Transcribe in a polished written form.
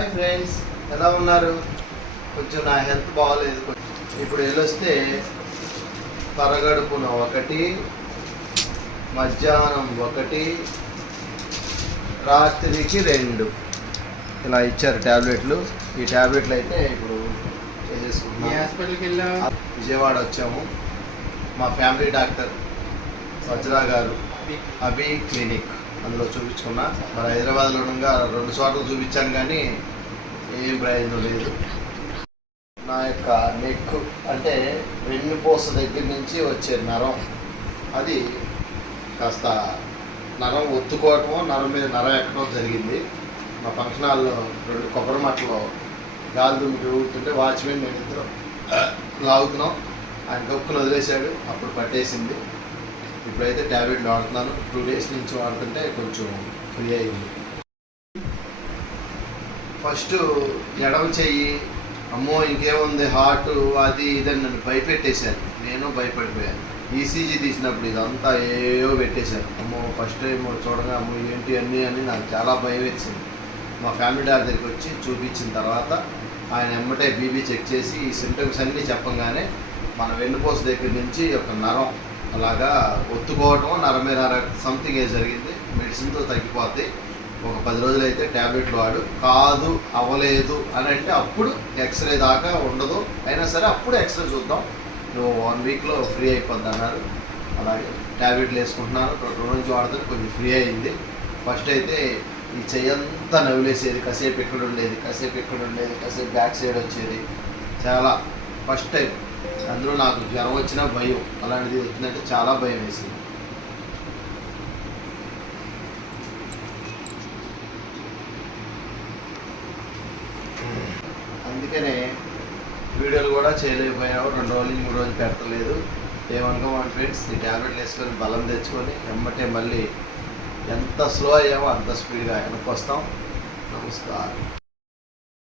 Hi friends, ఎలా ఉన్నారు? కొంచెం నా హెల్త్ బాగోలేదు. ఇప్పుడు వెళ్ళొస్తే పరగడుపున ఒకటి, మధ్యాహ్నం ఒకటి, రాత్రికి 2 ఇలా ఇచ్చారు ట్యాబ్లెట్లు. ఈ ట్యాబ్లెట్లు అయితే ఇప్పుడు హాస్పిటల్కి విజయవాడ వచ్చాము. మా ఫ్యామిలీ డాక్టర్ వజ్రా గారు అభి క్లినిక్ అందులో చూపించుకున్నా. మరి హైదరాబాద్లో ఉండగా 2 చోట్ల చూపించాను కానీ ఏం ప్రయోజనం లేదు. నా యొక్క నెక్ అంటే వెన్నుపూస దగ్గర నుంచి వచ్చే నరం, అది కాస్త నరం ఒత్తుకోవటమో నరం మీద నరం ఎక్కడం జరిగింది. మా ఫంక్షన్ హాల్లో 2 కొబ్బరి మట్టలో గాలి దుమ్మికి ఊగుతుంటే వాచ్మెన్ నేను ఇద్దరం లాగుతున్నాం. ఆయన గొప్పను వదిలేశాడు, అప్పుడు పట్టేసింది. ఇప్పుడైతే ట్యాబ్లెట్లు వాడుతున్నాను. 2 డేస్ నుంచి వాడుతుంటే కొంచెం ఫ్రీ అయింది. ఫస్ట్ ఎడమ చెయ్యి అమ్మో ఇంకేముంది హార్ట్ అది ఇదని నన్ను భయపెట్టేశారు. నేను భయపడిపోయాను. ఈసీజీ తీసినప్పుడు ఇదంతా ఏవో పెట్టేశారు. అమ్మో ఫస్ట్ టైం చూడగా అమ్మో ఏంటి అన్నీ అని నాకు చాలా భయం వేసింది. మా ఫ్యామిలీ డాక్టర్ దగ్గరికి వచ్చి చూపించిన తర్వాత ఆయన ఎమ్మటే బీపీ చెక్ చేసి ఈ సింటమ్స్ అన్నీ చెప్పంగానే మన వెన్నుపూస దగ్గర నుంచి ఒక నరం అలాగా ఒత్తుకోవటం నరం మీద సంథింగ్ ఏ జరిగింది. మెడిసిన్తో తగ్గిపోద్ది. ఒక 10 రోజులు అయితే ట్యాబ్లెట్లు వాడు. కాదు అవ్వలేదు అని అంటే అప్పుడు ఎక్స్రే దాకా ఉండదు, అయినా సరే అప్పుడు ఎక్స్రే చూద్దాం, నువ్వు 1 వీక్లో ఫ్రీ అయిపోద్ది అన్నారు. అలాగే ట్యాబ్లెట్లు వేసుకుంటున్నాను. 2 రోజుల నుంచి వాడితే కొంచెం ఫ్రీ అయింది. ఫస్ట్ అయితే ఈ చెయ్యంతా నవ్వులేసేది, కాసేపు ఇక్కడ ఉండేది, కాసేపు ఇక్కడ ఉండేది, కాసేపు బ్యాక్ సైడ్ వచ్చేది. చాలా ఫస్ట్ టైం. అందులో నాకు జ్వరం వచ్చినా భయం, అలాంటిది వచ్చిందంటే చాలా భయం వేసింది. అందుకనే వీడియోలు కూడా చేయలేకపోయావు. 2 రోజులు 3 రోజులు పెట్టలేదు. ఏమనుకోమని ఫ్రెండ్స్, ఈ ట్యాబ్లెట్లు వేసుకొని బలం తెచ్చుకొని ఎమ్మటే మళ్ళీ ఎంత స్లో అయ్యామో అంత స్పీడ్గా వెనక్కి వస్తాం. నమస్కారం.